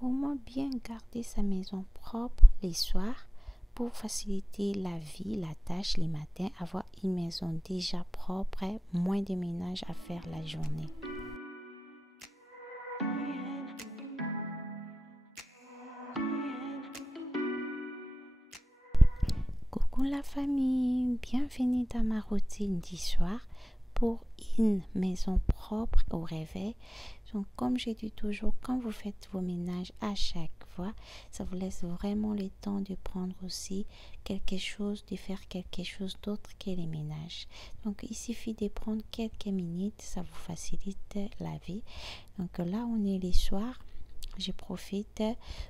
Comment bien garder sa maison propre les soirs pour faciliter la vie, la tâche les matins, avoir une maison déjà propre, moins de ménage à faire la journée. Coucou la famille, bienvenue dans ma routine du soir pour une maison propre au réveil. Donc comme je dis toujours, quand vous faites vos ménages à chaque fois, ça vous laisse vraiment le temps de prendre aussi quelque chose, de faire quelque chose d'autre que les ménages. Donc il suffit de prendre quelques minutes, ça vous facilite la vie. Donc là on est les soirs. Je profite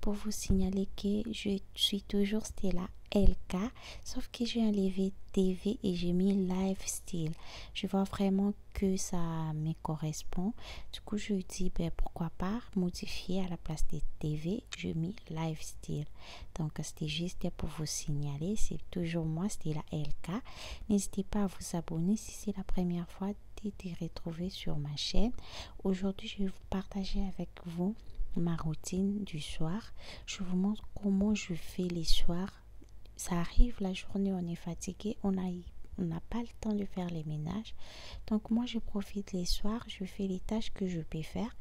pour vous signaler que je suis toujours Stella LK, sauf que j'ai enlevé TV et j'ai mis Lifestyle. Je vois vraiment que ça me correspond. Du coup, je dis pourquoi pas modifier à la place de TV, je mis Lifestyle. Donc, c'était juste pour vous signaler. C'est toujours moi, Stella LK. N'hésitez pas à vous abonner si c'est la première fois de te retrouver sur ma chaîne. Aujourd'hui, je vais vous partager avec vous ma routine du soir. Je vous montre comment je fais les soirs. Ça arrive la journée, on est fatigué, on n'a pas le temps de faire les ménages. Donc moi je profite les soirs, je fais les tâches que je peux faire.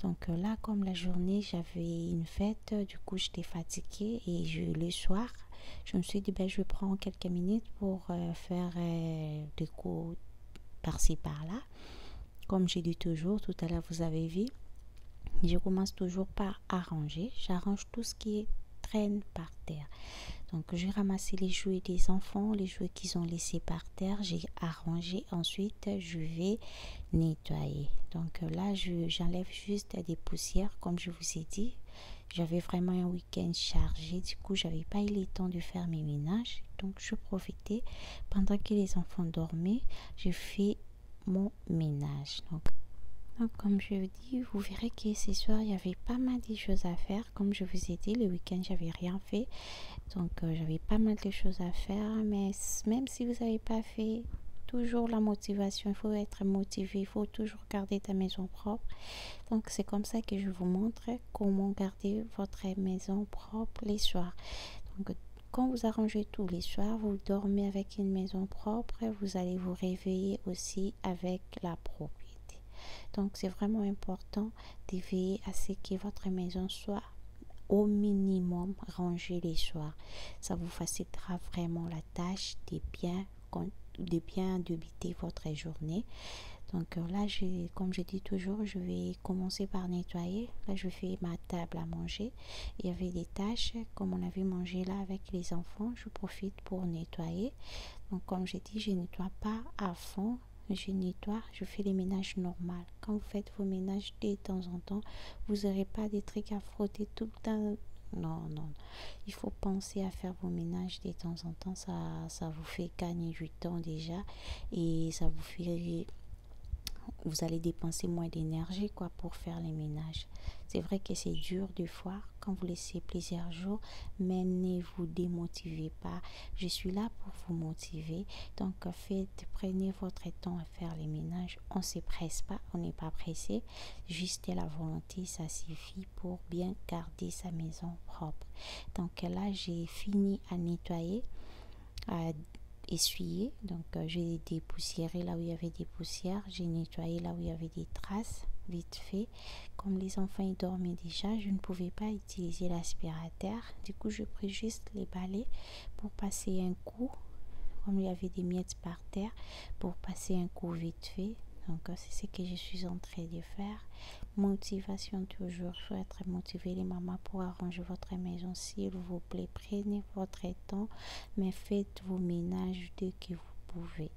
Donc là comme la journée j'avais une fête, du coup j'étais fatiguée et le soir je me suis dit je vais prendre quelques minutes pour faire des coups par-ci par-là. Comme j'ai dit toujours, tout à l'heure vous avez vu, je commence toujours par arranger. J'arrange tout ce qui traîne par terre. Donc, j'ai ramassé les jouets des enfants, les jouets qu'ils ont laissés par terre. J'ai arrangé. Ensuite, je vais nettoyer. Donc là, j'enlève juste des poussières, comme je vous ai dit. J'avais vraiment un week-end chargé. Du coup, j'avais pas eu le temps de faire mes ménages. Donc, je profitais. Pendant que les enfants dormaient, je fais mon ménage. Donc, comme je vous dis, vous verrez que ce soir, il y avait pas mal de choses à faire. Comme je vous ai dit, le week-end, j'avais rien fait. Donc, j'avais pas mal de choses à faire. Mais même si vous n'avez pas fait, toujours la motivation. Il faut être motivé. Il faut toujours garder ta maison propre. Donc, c'est comme ça que je vous montre comment garder votre maison propre les soirs. Donc, quand vous arrangez tous les soirs, vous dormez avec une maison propre. Vous allez vous réveiller aussi avec la propreté. Donc, c'est vraiment important de veiller à ce que votre maison soit au minimum rangée les soirs. Ça vous facilitera vraiment la tâche de bien débuter votre journée. Donc là, comme je dis toujours, je vais commencer par nettoyer. Là, je fais ma table à manger. Il y avait des tâches, comme on avait mangé là avec les enfants, je profite pour nettoyer. Donc, comme j'ai dit, je ne nettoie pas à fond. Je nettoie, je fais les ménages normaux. Quand vous faites vos ménages de temps en temps, vous n'aurez pas des trucs à frotter tout le temps. Non. Il faut penser à faire vos ménages de temps en temps. Ça vous fait gagner du temps déjà. Et ça vous fait... Vous allez dépenser moins d'énergie pour faire les ménages. C'est vrai que c'est dur des fois quand vous laissez plusieurs jours, mais ne vous démotivez pas. Je suis là pour vous motiver. Donc prenez votre temps à faire les ménages. On ne se presse pas, on n'est pas pressé. Juste la volonté, ça suffit pour bien garder sa maison propre. Donc là, j'ai fini à nettoyer, à essuyer. Donc j'ai dépoussiéré là où il y avait des poussières, j'ai nettoyé là où il y avait des traces vite fait. Comme les enfants ils dormaient déjà, je ne pouvais pas utiliser l'aspirateur, du coup je pris juste les balais pour passer un coup, comme il y avait des miettes par terre, pour passer un coup vite fait. Donc c'est ce que je suis en train de faire. Motivation toujours, il faut être motivé les mamans pour arranger votre maison s'il vous plaît. Prenez votre temps, mais faites vos ménages dès que vous pouvez.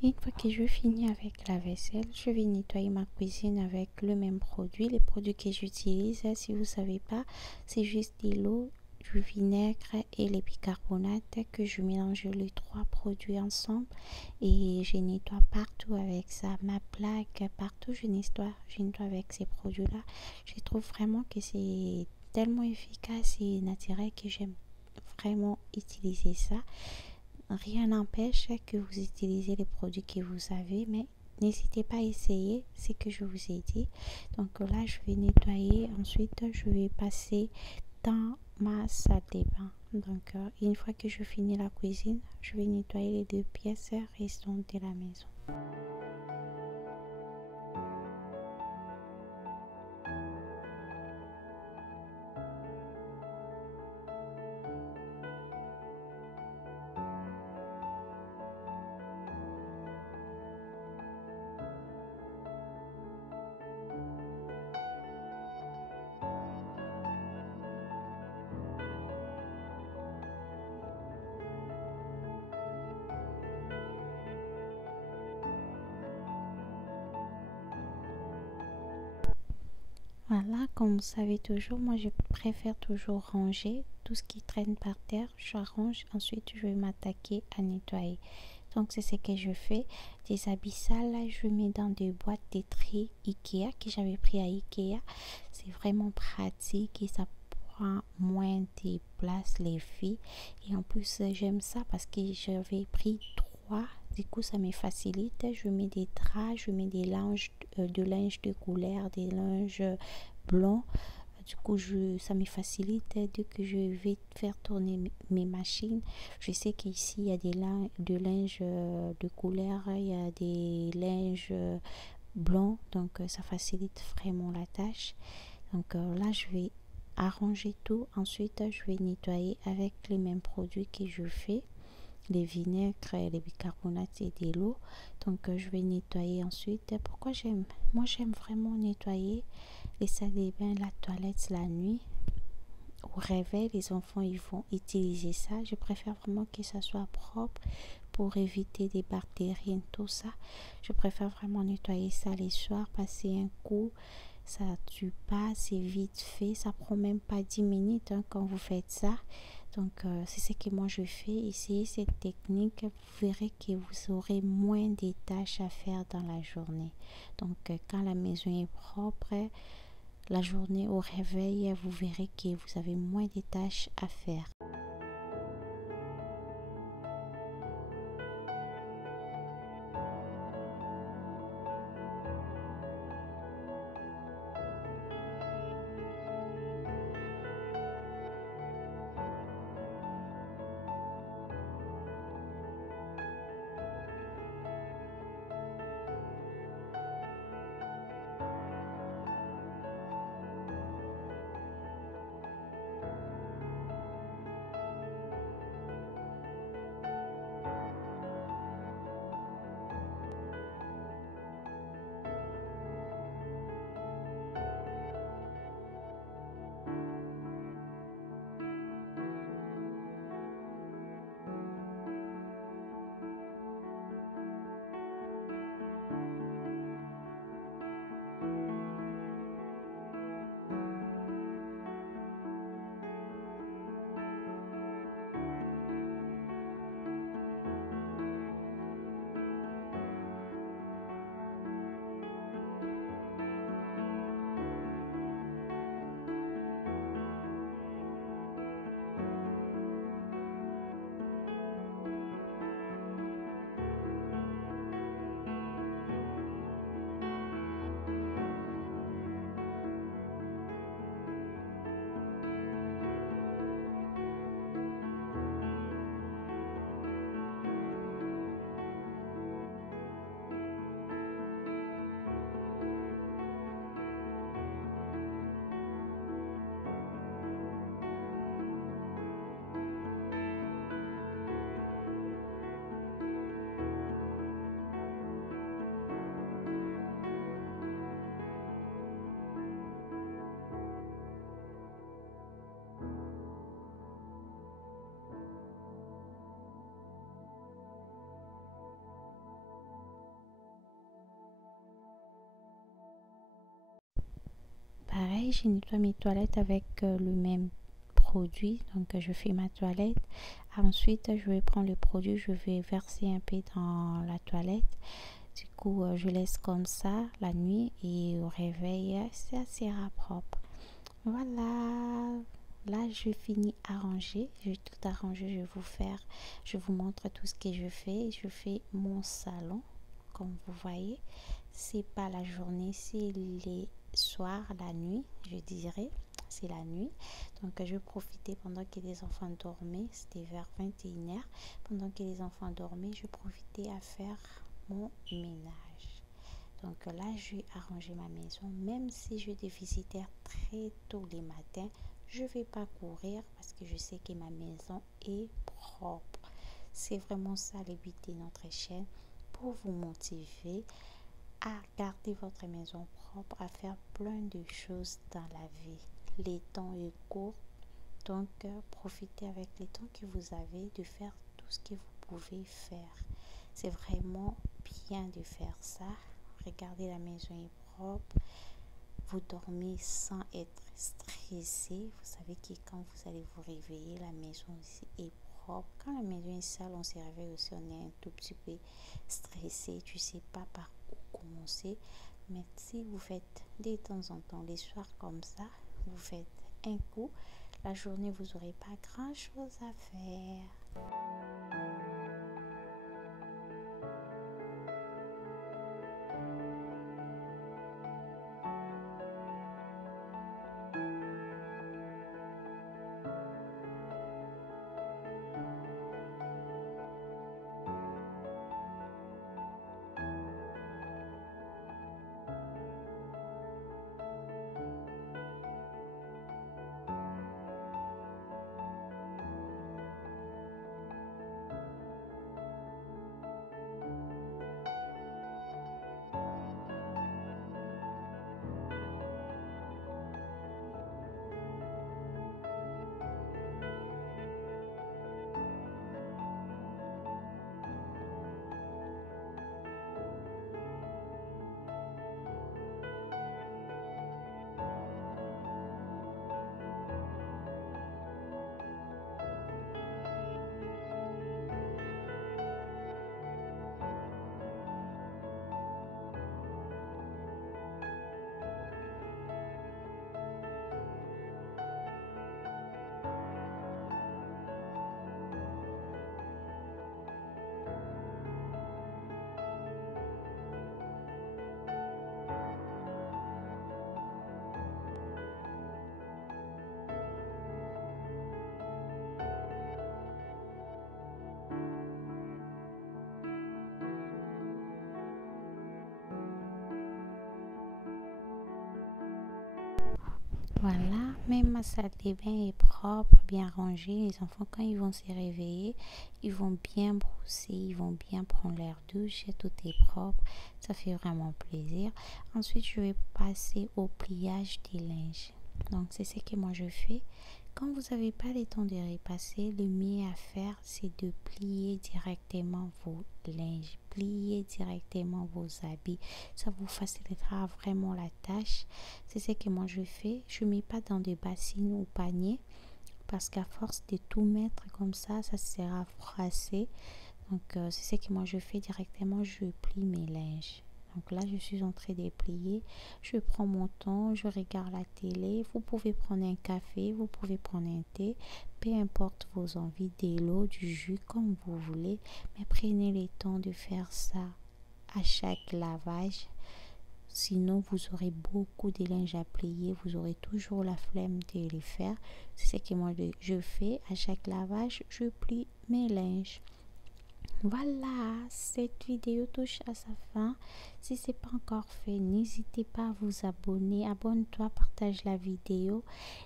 Une fois que je finis avec la vaisselle, je vais nettoyer ma cuisine avec le même produit. Les produits que j'utilise, si vous ne savez pas, c'est juste de l'eau, du vinaigre et les bicarbonates que je mélange les trois produits ensemble et je nettoie partout avec ça. Ma plaque, partout je nettoie avec ces produits-là. Je trouve vraiment que c'est tellement efficace et naturel que j'aime vraiment utiliser ça. Rien n'empêche que vous utilisez les produits que vous avez, mais n'hésitez pas à essayer ce que je vous ai dit. Donc là, je vais nettoyer. Ensuite, je vais passer dans ma salle de bain. Donc, une fois que je finis la cuisine, je vais nettoyer les deux pièces restantes de la maison. Voilà, comme vous savez toujours, moi je préfère toujours ranger tout ce qui traîne par terre. Je range, ensuite je vais m'attaquer à nettoyer. Donc c'est ce que je fais. Des habits sales, là, je mets dans des boîtes de tri Ikea que j'avais pris à Ikea. C'est vraiment pratique et ça prend moins de place les filles. Et en plus j'aime ça parce que j'avais pris trois. Du coup, ça me facilite. Je mets des draps, je mets des linges, de linge de couleur, des linges blancs. Du coup, ça me facilite dès que je vais faire tourner mes machines. Je sais qu'ici, il y a de linge de couleur, il y a des linges blancs. Donc, ça facilite vraiment la tâche. Donc, là, je vais arranger tout. Ensuite, je vais nettoyer avec les mêmes produits que je fais. Les vinaigres, les bicarbonates et de l'eau. Donc, je vais nettoyer ensuite. Pourquoi j'aime? Moi, j'aime vraiment nettoyer les salles de bain, la toilette la nuit. Au réveil, les enfants ils vont utiliser ça. Je préfère vraiment que ça soit propre pour éviter des bactéries et tout ça. Je préfère vraiment nettoyer ça les soirs, passer un coup. Ça tue pas, c'est vite fait. Ça prend même pas 10 minutes quand vous faites ça. Donc, c'est ce que moi je fais. Essayez cette technique. Vous verrez que vous aurez moins de tâches à faire dans la journée. Donc, quand la maison est propre, la journée au réveil, vous verrez que vous avez moins de tâches à faire. voyez, je nettoie mes toilettes avec le même produit. Donc je fais ma toilette, ensuite je vais prendre le produit, je vais verser un peu dans la toilette. Du coup je laisse comme ça la nuit et au réveil ça sera propre. Voilà, là je finis arranger, j'ai tout arrangé. Je vous montre tout ce que je fais mon salon. Comme vous voyez, c'est pas la journée, c'est les soirs, la nuit, je dirais. C'est la nuit. Donc, je profitais pendant que les enfants dormaient. C'était vers 21h. Pendant que les enfants dormaient, je profitais à faire mon ménage. Donc là, j'ai arrangé ma maison. Même si je des visiteurs très tôt les matins, je ne vais pas courir parce que je sais que ma maison est propre. C'est vraiment ça le but de notre chaîne, pour vous motiver à garder votre maison propre, à faire plein de choses dans la vie. Les temps est court, donc profitez avec les temps que vous avez de faire tout ce que vous pouvez faire. C'est vraiment bien de faire ça. Regardez, la maison est propre. Vous dormez sans être stressé. Vous savez que quand vous allez vous réveiller, la maison aussi est propre. Quand la maison est sale, on se réveille aussi, on est un tout petit peu stressé. Tu sais pas par où commencer. Mais si vous faites de temps en temps, les soirs comme ça, vous faites un coup, la journée, vous n'aurez pas grand-chose à faire. Voilà, même ma salle de bain est propre, bien rangée. Les enfants, quand ils vont se réveiller, ils vont bien brosser, ils vont bien prendre leur douche, tout est propre. Ça fait vraiment plaisir. Ensuite, je vais passer au pliage des linges. Donc, c'est ce que moi je fais. Quand vous n'avez pas le temps de repasser, le mieux à faire, c'est de plier directement vos linges, plier directement vos habits. Ça vous facilitera vraiment la tâche. C'est ce que moi je fais. Je ne mets pas dans des bassines ou paniers parce qu'à force de tout mettre comme ça sera froissé. Donc, c'est ce que moi je fais directement. Je plie mes linges. Donc là, je suis en train de plier. Je prends mon temps, je regarde la télé. Vous pouvez prendre un café, vous pouvez prendre un thé. Peu importe vos envies, de l'eau, du jus, comme vous voulez. Mais prenez le temps de faire ça à chaque lavage. Sinon, vous aurez beaucoup de linge à plier. Vous aurez toujours la flemme de les faire. C'est ce que moi je fais. À chaque lavage, je plie mes linges. Voilà, cette vidéo touche à sa fin. Si ce n'est pas encore fait, n'hésitez pas à vous abonner. Abonne-toi, partage la vidéo,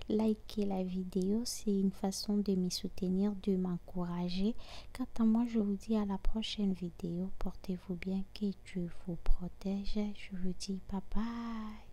likez la vidéo. C'est une façon de me soutenir, de m'encourager. Quant à moi, je vous dis à la prochaine vidéo. Portez-vous bien, que Dieu vous protège. Je vous dis bye bye.